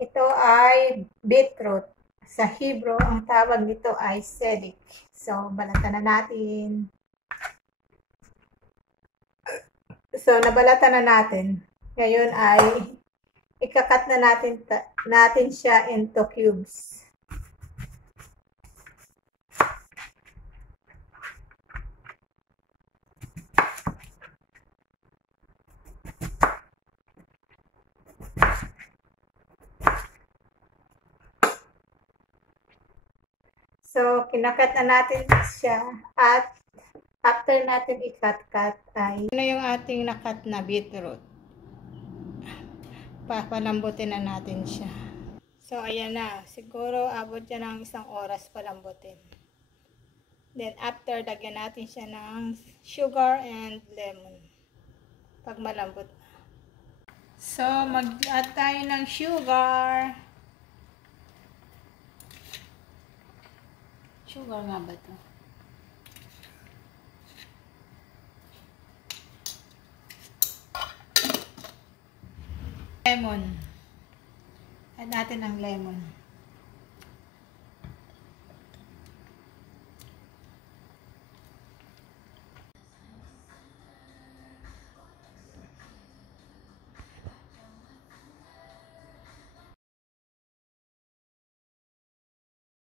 Ito ay beetroot. Sa Hebrew, ang tawag nito ay sedik. So, balatan na natin. So, nabalatan na natin. Ngayon ay ikakat na natin siya into cubes. So, kinakat na natin siya at after natin i-cut-cut ay ano yung ating nakat na beetroot. Papalambutin na natin siya. So, ayan na. Siguro abot yan ng 1 oras palambutin. Then, after, lagyan natin siya ng sugar and lemon. Pag malambot na. So, mag-add tayo ng sugar. Sugar nga ba ito? Lemon. Add natin ang lemon.